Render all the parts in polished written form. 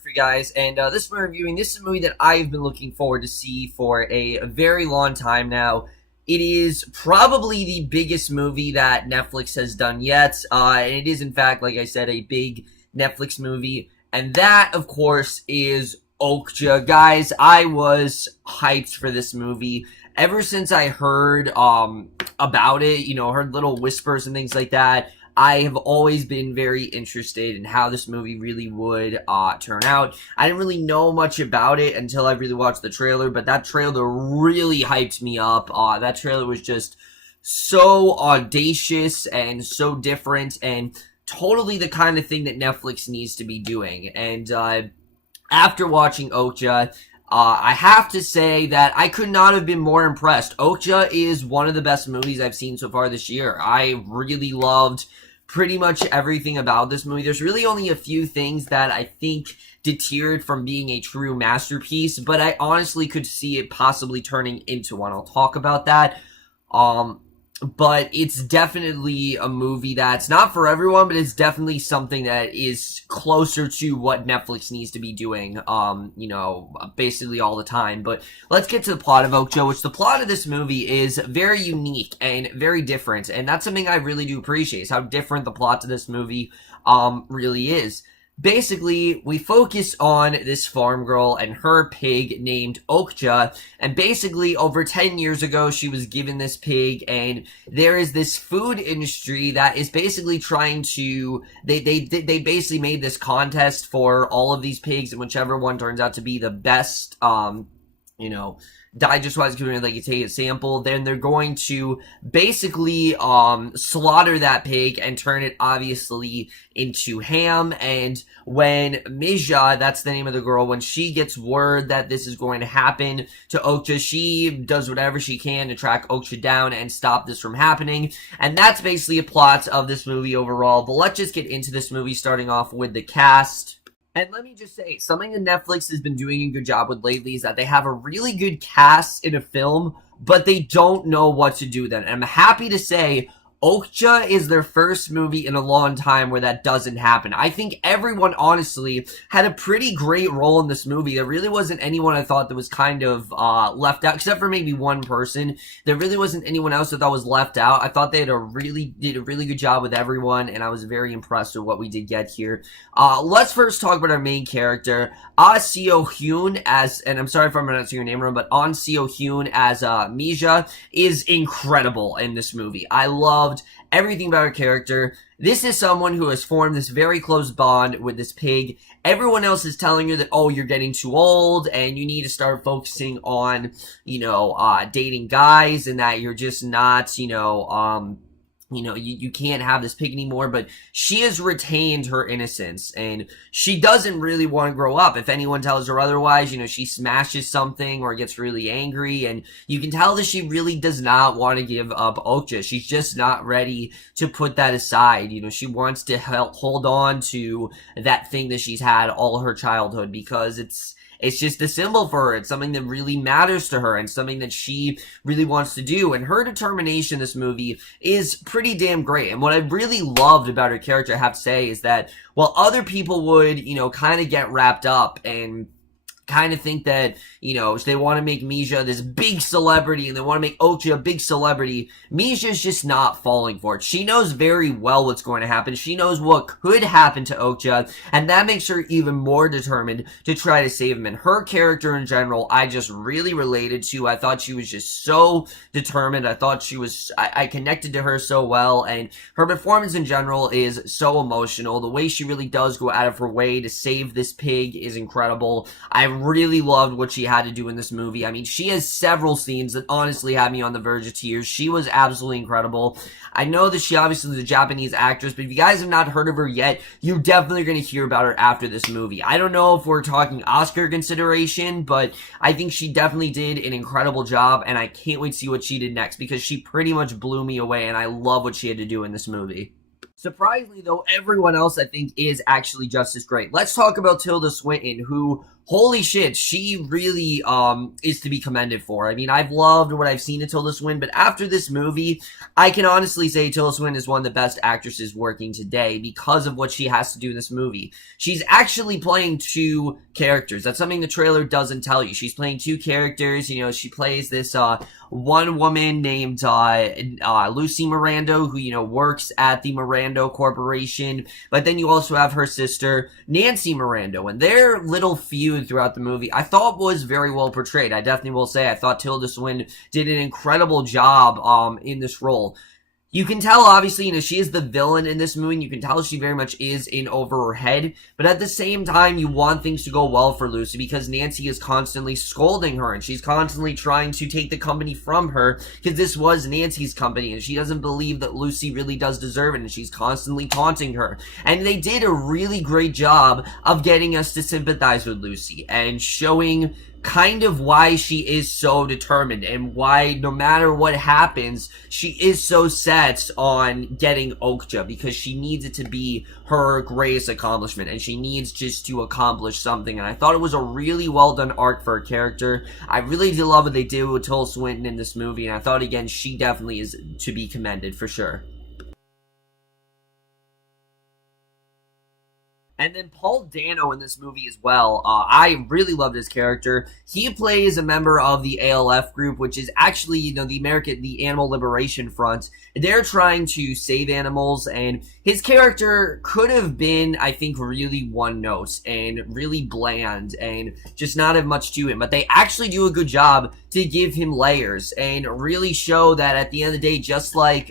for you guys, and this we're reviewing. This is a movie that I've been looking forward to see for a very long time now. It is probably the biggest movie that Netflix has done yet, and it is, in fact, like I said, a big Netflix movie, and that, of course, is Okja. Guys, I was hyped for this movie ever since I heard about it. Heard little whispers and things like that. I have always been very interested in how this movie really would turn out. I didn't really know much about it until I really watched the trailer, but that trailer really hyped me up. That trailer was just so audacious and so different and totally the kind of thing that Netflix needs to be doing. And after watching Okja, I have to say that I could not have been more impressed. Okja is one of the best movies I've seen so far this year. I really loved pretty much everything about this movie. There's really only a few things that I think deterred from being a true masterpiece, but I honestly could see it possibly turning into one. I'll talk about that. But it's definitely a movie that's not for everyone, but it's definitely something that is closer to what Netflix needs to be doing, basically all the time. But let's get to the plot of Okja, which the plot of this movie is very unique and very different. And that's something I really do appreciate, is how different the plot to this movie, really is. Basically, we focus on this farm girl and her pig named Okja, and basically over 10 years ago she was given this pig, and there is this food industry that is basically trying to, they basically made this contest for all of these pigs, and whichever one turns out to be the best, digest-wise, like you take a sample, then they're going to basically slaughter that pig and turn it obviously into ham. And when Mija, that's the name of the girl, when she gets word that this is going to happen to Okja, she does whatever she can to track Okja down and stop this from happening. And that's basically a plot of this movie overall. But let's just get into this movie, starting off with the cast. And let me just say, something that Netflix has been doing a good job with lately is that they have a really good cast in a film, but they don't know what to do with it. And I'm happy to say Okja is their first movie in a long time where that doesn't happen. I think everyone, honestly, had a pretty great role in this movie. There really wasn't anyone I thought that was kind of left out, except for maybe one person. There really wasn't anyone else that I thought was left out. I thought they did a really good job with everyone, and I was very impressed with what we did get here. Let's first talk about our main character, Seo-hyun, and I'm sorry if I'm pronouncing your name wrong, but Seo-hyun as Mija is incredible in this movie. I loved everything about her character. This is someone who has formed this very close bond with this pig. Everyone else is telling her that, oh, you're getting too old and you need to start focusing on, dating guys, and that you're just not, you can't have this pig anymore. But she has retained her innocence, and she doesn't really want to grow up. If anyone tells her otherwise, she smashes something or gets really angry, and you can tell that she really does not want to give up Okja. She's just not ready to put that aside. She wants to hold on to that thing that she's had all her childhood, because it's just a symbol for her. It's something that really matters to her and something that she really wants to do. And her determination in this movie is pretty damn great. And what I really loved about her character, I have to say, is that while other people would, kind of get wrapped up and kind of think that, they want to make Mija this big celebrity and they want to make Okja a big celebrity, Mija's just not falling for it. She knows very well what's going to happen. She knows what could happen to Okja, and that makes her even more determined to try to save him. And her character in general, I just really related to. I thought she was just so determined. I thought I connected to her so well, and her performance in general is so emotional. The way she really does go out of her way to save this pig is incredible. I really loved what she had to do in this movie. I mean, she has several scenes that honestly had me on the verge of tears. She was absolutely incredible. I know that she obviously is a Japanese actress, but if you guys have not heard of her yet, you're definitely going to hear about her after this movie. I don't know if we're talking Oscar consideration, but I think she definitely did an incredible job, and I can't wait to see what she did next, because she pretty much blew me away, and I love what she had to do in this movie. Surprisingly, though, everyone else, I think, is actually just as great. Let's talk about Tilda Swinton, who Holy shit, she really is to be commended for. I mean, I've loved what I've seen of Tilda Swinton, but after this movie, I can honestly say Tilda Swinton is one of the best actresses working today because of what she has to do in this movie. She's actually playing two characters. That's something the trailer doesn't tell you. She's playing two characters. You know, she plays this one woman named Lucy Miranda, who, you know, works at the Miranda Corporation, but then you also have her sister, Nancy Miranda, and their little feud throughout the movie, I thought was very well portrayed. I definitely will say, I thought Tilda Swinton did an incredible job in this role. You can tell, obviously, you know, she is the villain in this movie, and you can tell she very much is in over her head, but at the same time, you want things to go well for Lucy, because Nancy is constantly scolding her, and she's constantly trying to take the company from her, because this was Nancy's company, and she doesn't believe that Lucy really does deserve it, and she's constantly taunting her. And they did a really great job of getting us to sympathize with Lucy, and showing kind of why she is so determined and why no matter what happens, she is so set on getting Okja, because she needs it to be her greatest accomplishment and she needs just to accomplish something. And I thought it was a really well done arc for her character. I really did love what they did with Tilda Swinton in this movie, and I thought, again, she definitely is to be commended for sure. And then Paul Dano in this movie as well. I really loved his character. He plays a member of the ALF group, which is actually, you know, the Animal Liberation Front. They're trying to save animals, and his character could have been, I think, really one note and really bland and just not have much to him. But they actually do a good job to give him layers and really show that at the end of the day, just like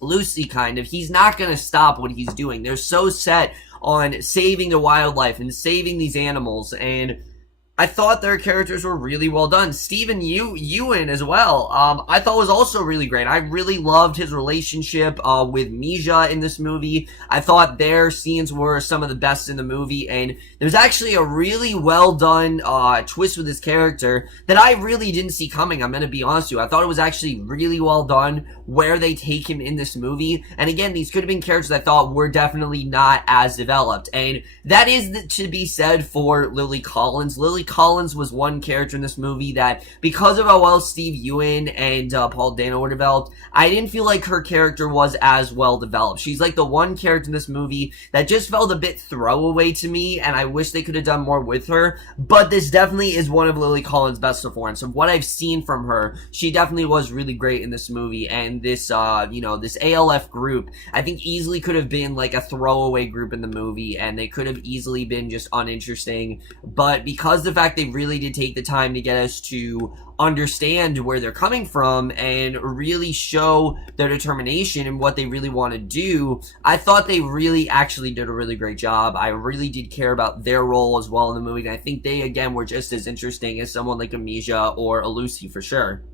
Lucy, kind of, he's not going to stop what he's doing. They're so set on saving the wildlife and saving these animals, and I thought their characters were really well done. Stephen Yeun as well, I thought was also really great. I really loved his relationship with Misha in this movie. I thought their scenes were some of the best in the movie, and there's actually a really well done twist with his character that I really didn't see coming. I'm gonna be honest with you. I thought it was actually really well done where they take him in this movie. And again, these could have been characters I thought were definitely not as developed, and that is to be said for Lily Collins. Lily Collins was one character in this movie that, because of how well Steve Yeun and Paul Dano were developed, I didn't feel like her character was as well developed. She's like the one character in this movie that just felt a bit throwaway to me, and I wish they could have done more with her, but this definitely is one of Lily Collins' best performances. Of what I've seen from her, she definitely was really great in this movie, and this, you know, this ALF group, I think easily could have been like a throwaway group in the movie, and they could have easily been just uninteresting, but because the fact they really did take the time to get us to understand where they're coming from and really show their determination and what they really want to do, I thought they really actually did a really great job. I really did care about their role as well in the movie, and I think they, again, were just as interesting as someone like a Misha or a Lucy for sure.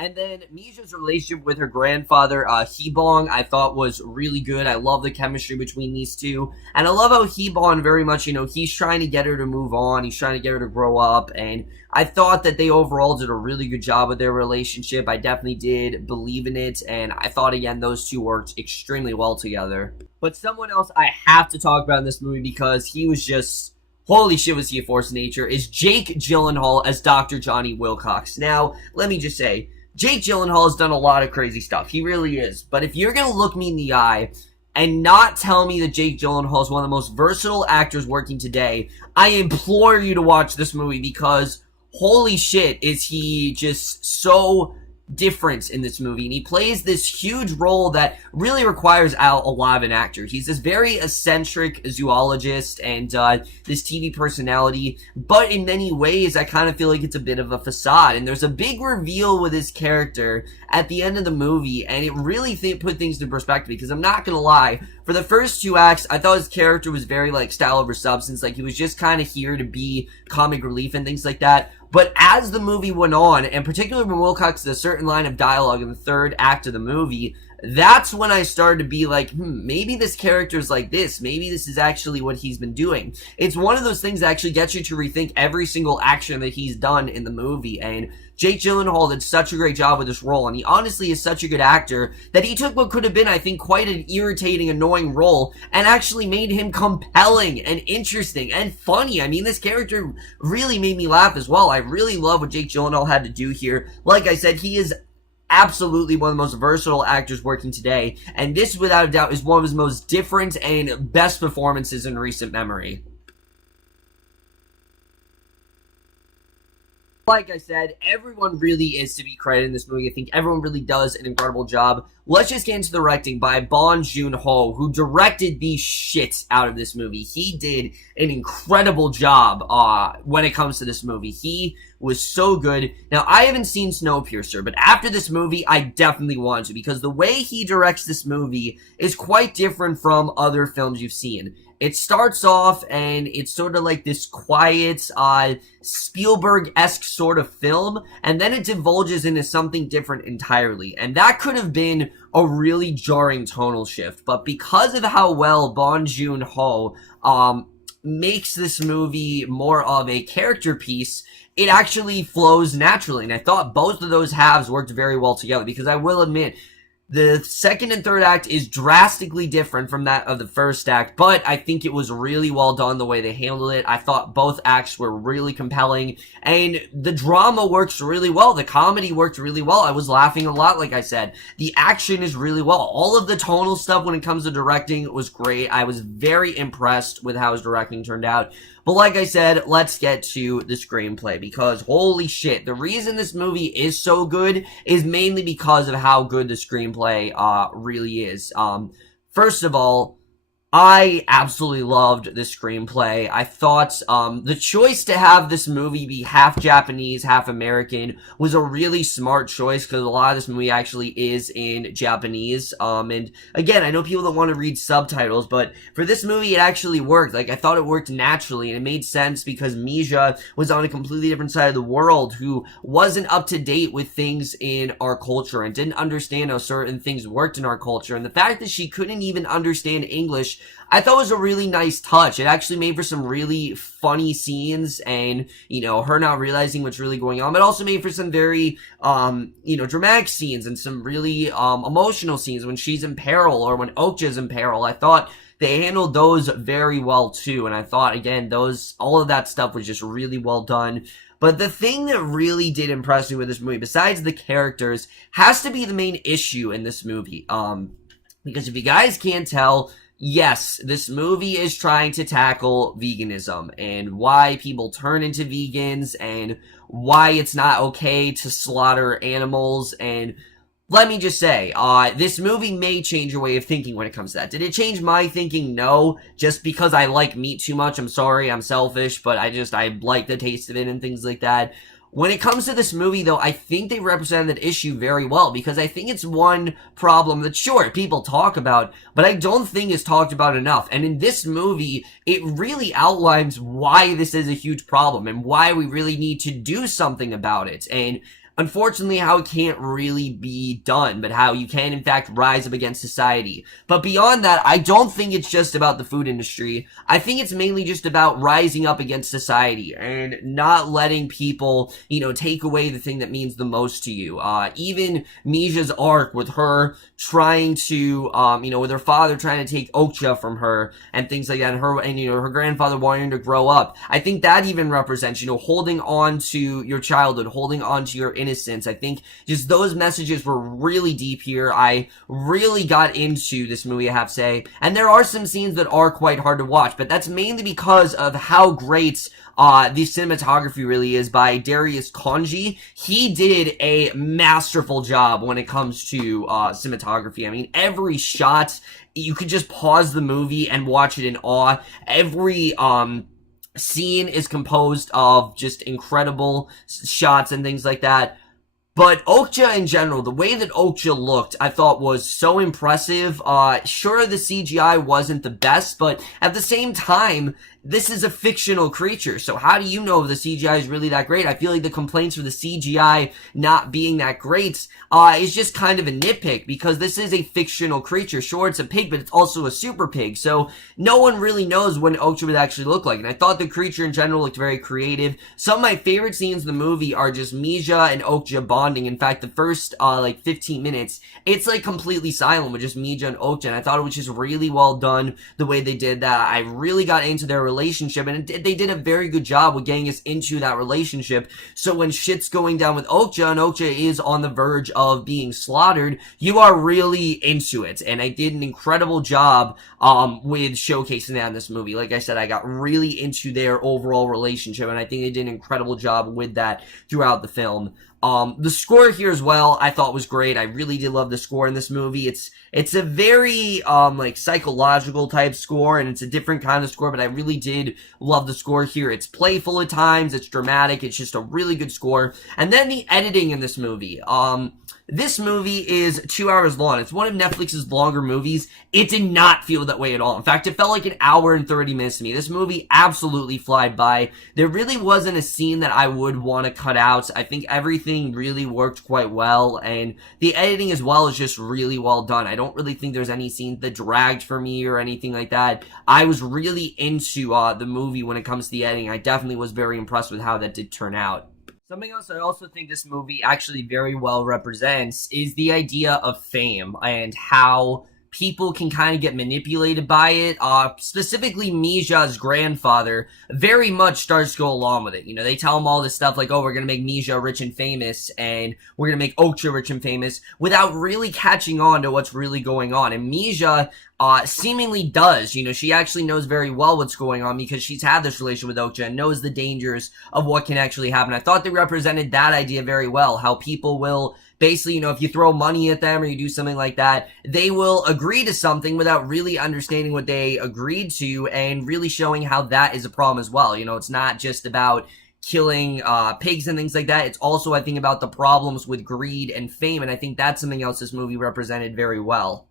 And then Misha's relationship with her grandfather, Hee-bong, I thought was really good. I love the chemistry between these two. And I love how Hee-bong very much, you know, he's trying to get her to move on. He's trying to get her to grow up. And I thought that they overall did a really good job with their relationship. I definitely did believe in it. And I thought, again, those two worked extremely well together. But someone else I have to talk about in this movie, because he was just... holy shit, was he a force of nature, is Jake Gyllenhaal as Dr. Johnny Wilcox. Now, let me just say, Jake Gyllenhaal has done a lot of crazy stuff. He really is. But if you're going to look me in the eye and not tell me that Jake Gyllenhaal is one of the most versatile actors working today, I implore you to watch this movie, because holy shit, is he just so different in this movie. And he plays this huge role that really requires a lot of an actor. He's this very eccentric zoologist and this TV personality, but in many ways I kind of feel like it's a bit of a facade. And there's a big reveal with his character at the end of the movie, and it really put things into perspective, because I'm not gonna lie, for the first two acts, I thought his character was very like style over substance, like he was just kind of here to be comic relief and things like that. But as the movie went on, and particularly when Wilcox did a certain line of dialogue in the third act of the movie, that's when I started to be like, maybe this character's like this. Maybe this is actually what he's been doing. It's one of those things that actually gets you to rethink every single action that he's done in the movie. And Jake Gyllenhaal did such a great job with this role, and he honestly is such a good actor that he took what could have been, I think, quite an irritating, annoying role and actually made him compelling and interesting and funny. I mean, this character really made me laugh as well. I really love what Jake Gyllenhaal had to do here. Like I said, he is absolutely one of the most versatile actors working today, and this, without a doubt, is one of his most different and best performances in recent memory. Like I said, everyone really is to be credited in this movie. I think everyone really does an incredible job. Let's just get into the directing by Joon-ho, who directed the shit out of this movie. He did an incredible job when it comes to this movie. He was so good. Now, I haven't seen Snowpiercer, but after this movie, I definitely want to, because the way he directs this movie is quite different from other films you've seen. It starts off, and it's sort of like this quiet, Spielberg-esque sort of film, and then it divulges into something different entirely. And that could have been a really jarring tonal shift, but because of how well Joon-ho makes this movie more of a character piece, it actually flows naturally. And I thought both of those halves worked very well together, because I will admit, the second and third act is drastically different from that of the first act, but I think it was really well done the way they handled it. I thought both acts were really compelling, and the drama works really well. The comedy worked really well. I was laughing a lot, like I said. The action is really well. All of the tonal stuff when it comes to directing was great. I was very impressed with how his directing turned out. But like I said, let's get to the screenplay, because holy shit, the reason this movie is so good is mainly because of how good the screenplay really is. First of all, I absolutely loved the screenplay. I thought the choice to have this movie be half Japanese, half American was a really smart choice, because a lot of this movie actually is in Japanese. And again, I know people don't want to read subtitles, but for this movie, it actually worked. Like, I thought it worked naturally, and it made sense because Mija was on a completely different side of the world who wasn't up to date with things in our culture and didn't understand how certain things worked in our culture. And the fact that she couldn't even understand English, I thought it was a really nice touch. It actually made for some really funny scenes, and, you know, her not realizing what's really going on, but also made for some very, dramatic scenes and some really, emotional scenes when she's in peril or when Okja's in peril. I thought they handled those very well too, and I thought, again, all of that stuff was just really well done. But the thing that really did impress me with this movie, besides the characters, has to be the main issue in this movie. Because if you guys can't tell, yes, this movie is trying to tackle veganism and why people turn into vegans and why it's not okay to slaughter animals. And let me just say, this movie may change your way of thinking when it comes to that. Did it change my thinking? No. Just because I like meat too much. I'm sorry, I'm selfish, but I like the taste of it and things like that. When it comes to this movie, though, I think they represent that issue very well, because I think it's one problem that, sure, people talk about, but I don't think is talked about enough. And in this movie, it really outlines why this is a huge problem and why we really need to do something about it. And unfortunately, how it can't really be done, but how you can, in fact, rise up against society. But beyond that, I don't think it's just about the food industry. I think it's mainly just about rising up against society and not letting people, take away the thing that means the most to you. Even Mija's arc with her trying to, with her father trying to take Okja from her and things like that, and her grandfather wanting to grow up. I think that even represents, holding on to your childhood, holding on to your innocence. I think just those messages were really deep here. I really got into this movie, I have to say. And there are some scenes that are quite hard to watch, but that's mainly because of how great the cinematography really is by Darius Konji. He did a masterful job when it comes to cinematography. I mean, every shot, you could just pause the movie and watch it in awe. Every scene is composed of just incredible shots and things like that. But Okja in general, the way that Okja looked, I thought was so impressive. Sure, the CGI wasn't the best, but at the same time, this is a fictional creature, so how do you know if the CGI is really that great? I feel like the complaints for the CGI not being that great is just kind of a nitpick, because this is a fictional creature. Sure, it's a pig, but it's also a super pig, so no one really knows what an Okja would actually look like, and I thought the creature in general looked very creative. Some of my favorite scenes in the movie are just Mija and Okja bonding. In fact, the first, 15 minutes, it's, like, completely silent with just Mija and Okja, and I thought it was just really well done the way they did that. I really got into their relationship, and they did a very good job with getting us into that relationship. So when shit's going down with Okja, and Okja is on the verge of being slaughtered, you are really into it, and I did an incredible job with showcasing that in this movie. Like I said, I got really into their overall relationship, and I think they did an incredible job with that throughout the film. The score here as well, I thought was great. I really did love the score in this movie. It's a very, like, psychological type score, and it's a different kind of score, but I really did love the score here. It's playful at times, it's dramatic, it's just a really good score. And then the editing in this movie. This movie is 2 hours long. It's one of Netflix's longer movies. It did not feel that way at all. In fact, it felt like an hour and 30 minutes to me. This movie absolutely flied by. There really wasn't a scene that I would want to cut out. I think everything really worked quite well, and the editing as well is just really well done. I don't really think there's any scene that dragged for me or anything like that. I was really into the movie when it comes to the editing. I definitely was very impressed with how that did turn out. Something else I also think this movie actually very well represents is the idea of fame and how people can kind of get manipulated by it. Specifically, Mija's grandfather very much starts to go along with it. You know, they tell him all this stuff like, oh, we're going to make Mija rich and famous, and we're going to make Okja rich and famous, without really catching on to what's really going on. And Mija seemingly does. You know, she actually knows very well what's going on because she's had this relation with Okja and knows the dangers of what can actually happen. I thought they represented that idea very well, how people will basically, you know, if you throw money at them or you do something like that, they will agree to something without really understanding what they agreed to, and really showing how that is a problem as well. You know, it's not just about killing pigs and things like that. It's also, I think, about the problems with greed and fame, and I think that's something else this movie represented very well.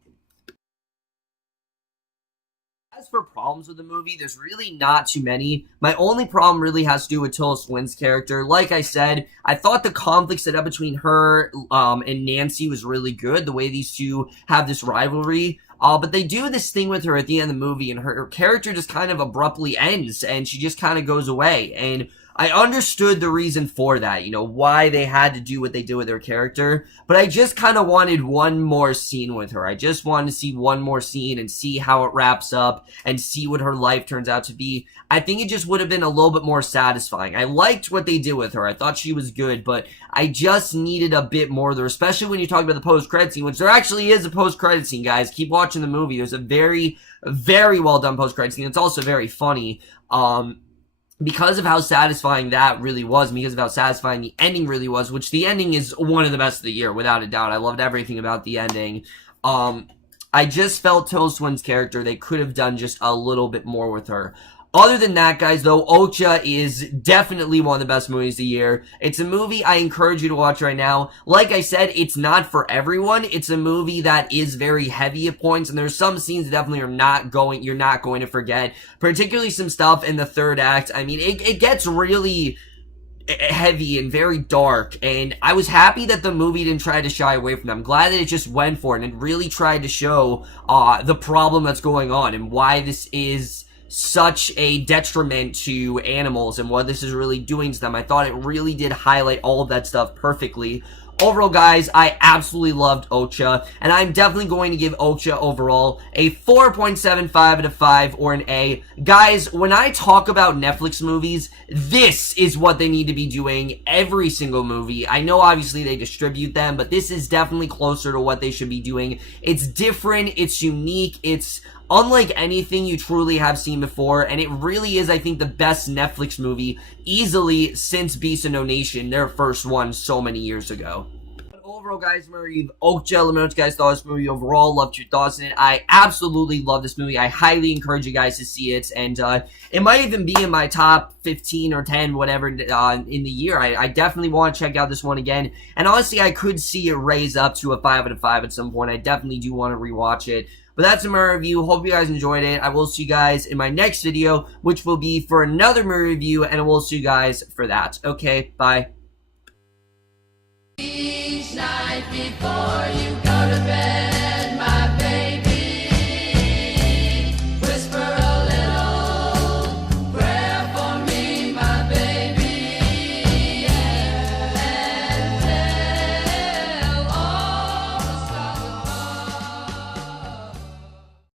As for problems with the movie, there's really not too many. My only problem really has to do with Tilda Swinton's character. Like I said, I thought the conflict set up between her and Nancy was really good, the way these two have this rivalry. But they do this thing with her at the end of the movie, and her character just kind of abruptly ends, and she just kind of goes away. And I understood the reason for that, you know, why they had to do what they did with her character, but I just kind of wanted one more scene with her. I just wanted to see one more scene and see how it wraps up and see what her life turns out to be. I think it just would have been a little bit more satisfying. I liked what they did with her. I thought she was good, but I just needed a bit more there, especially when you talk about the post-credit scene, which there actually is a post-credit scene, guys. Keep watching the movie. There's a very, very well done post-credit scene. It's also very funny. Because of how satisfying that really was, because of how satisfying the ending really was, which the ending is one of the best of the year, without a doubt. I loved everything about the ending. I just felt Tilda Swinton's character, they could have done just a little bit more with her. Other than that, guys, though, Okja is definitely one of the best movies of the year. It's a movie I encourage you to watch right now. Like I said, it's not for everyone. It's a movie that is very heavy at points, and there's some scenes that definitely you're not going to forget. Particularly some stuff in the third act. I mean, it gets really heavy and very dark, and I was happy that the movie didn't try to shy away from them. I'm glad that it just went for it and it really tried to show the problem that's going on and why this is such a detriment to animals and what this is really doing to them. I thought it really did highlight all of that stuff perfectly. Overall, guys, I absolutely loved Okja, and I'm definitely going to give Okja overall a 4.75 out of 5 or an A. Guys, when I talk about Netflix movies, this is what they need to be doing every single movie. I know obviously they distribute them, but this is definitely closer to what they should be doing. It's different, it's unique, it's unlike anything you truly have seen before, and it really is, I think, the best Netflix movie easily since Beast of No Nation, their first one so many years ago. But overall, guys, my review of Okja. Let me know what you guys thought of this movie overall. Loved your thoughts in it. I absolutely love this movie. I highly encourage you guys to see it, and it might even be in my top 15 or 10, whatever, in the year. I definitely want to check out this one again, and honestly, I could see it raise up to a 5 out of 5 at some point. I definitely do want to rewatch it. But that's my review. Hope you guys enjoyed it. I will see you guys in my next video, which will be for another movie review, and I will see you guys for that. Okay, bye.